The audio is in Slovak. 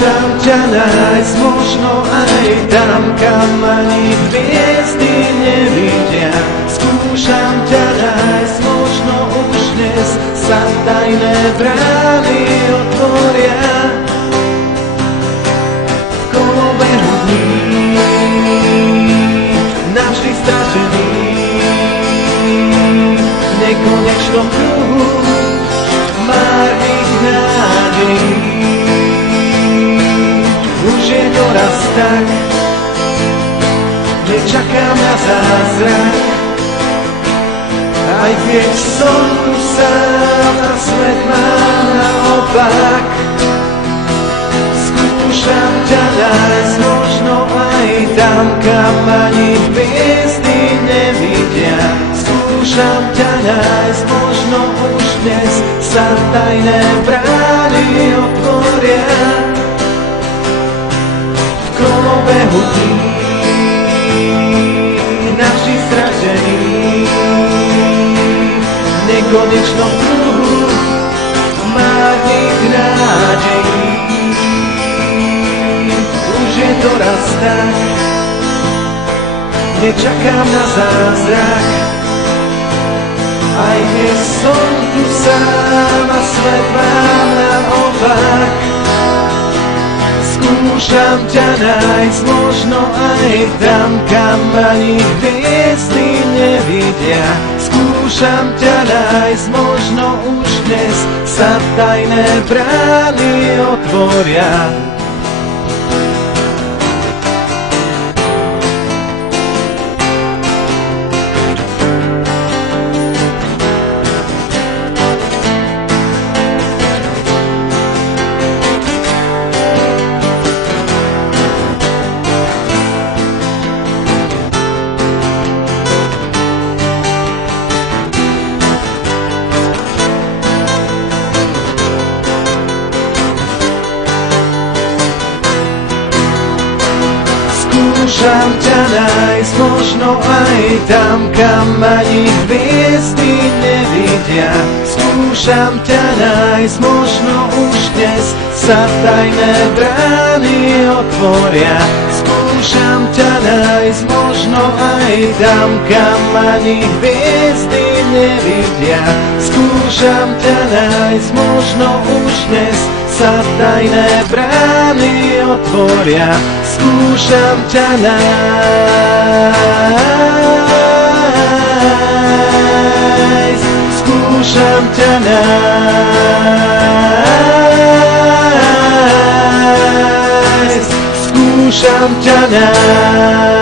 Skúšam ťa nájsť možno aj tam, kam ani hviezdy nevidia. Skúšam ťa nájsť možno už dnes sa tajné brány otvoria. V kolobehu dní navždy stratený, v nekonečnom kruhu márnych nádejí. Už je to raz tak, nečakám na zázrak, aj keď som tu sám a svet mám naopak. Skúšam ťa nájsť možno aj tam, kam ani hviezdy nevidia. Skúšam ťa nájsť možno už dnes sa tajné brány otvoria. V kolobehu dní navždy stratený, v nekonečnom kruhu márnych nádejí. Už je to raz tak, nečakám na zázrak, aj keď som tu sám a svet mám naopak. Skúšam ťa nájsť možno aj tam, kam ani hviezdy nevidia. Skúšam ťa nájsť možno už dnes sa tajné brány otvoria. Skúšam ťa nájsť možno aj tam, kam ani hviezdy nevidia. Skúšam ťa nájsť možno už dnes sa tajné brány otvoria. Skúšam ťa nájsť možno aj tam, kam ani hviezdy nevidia. Skúšam ťa nájsť možno už dnes sa tajné brány otvoria. Skúšam ťa nájsť, skúšam ťa nájsť, skúšam ťa nájsť.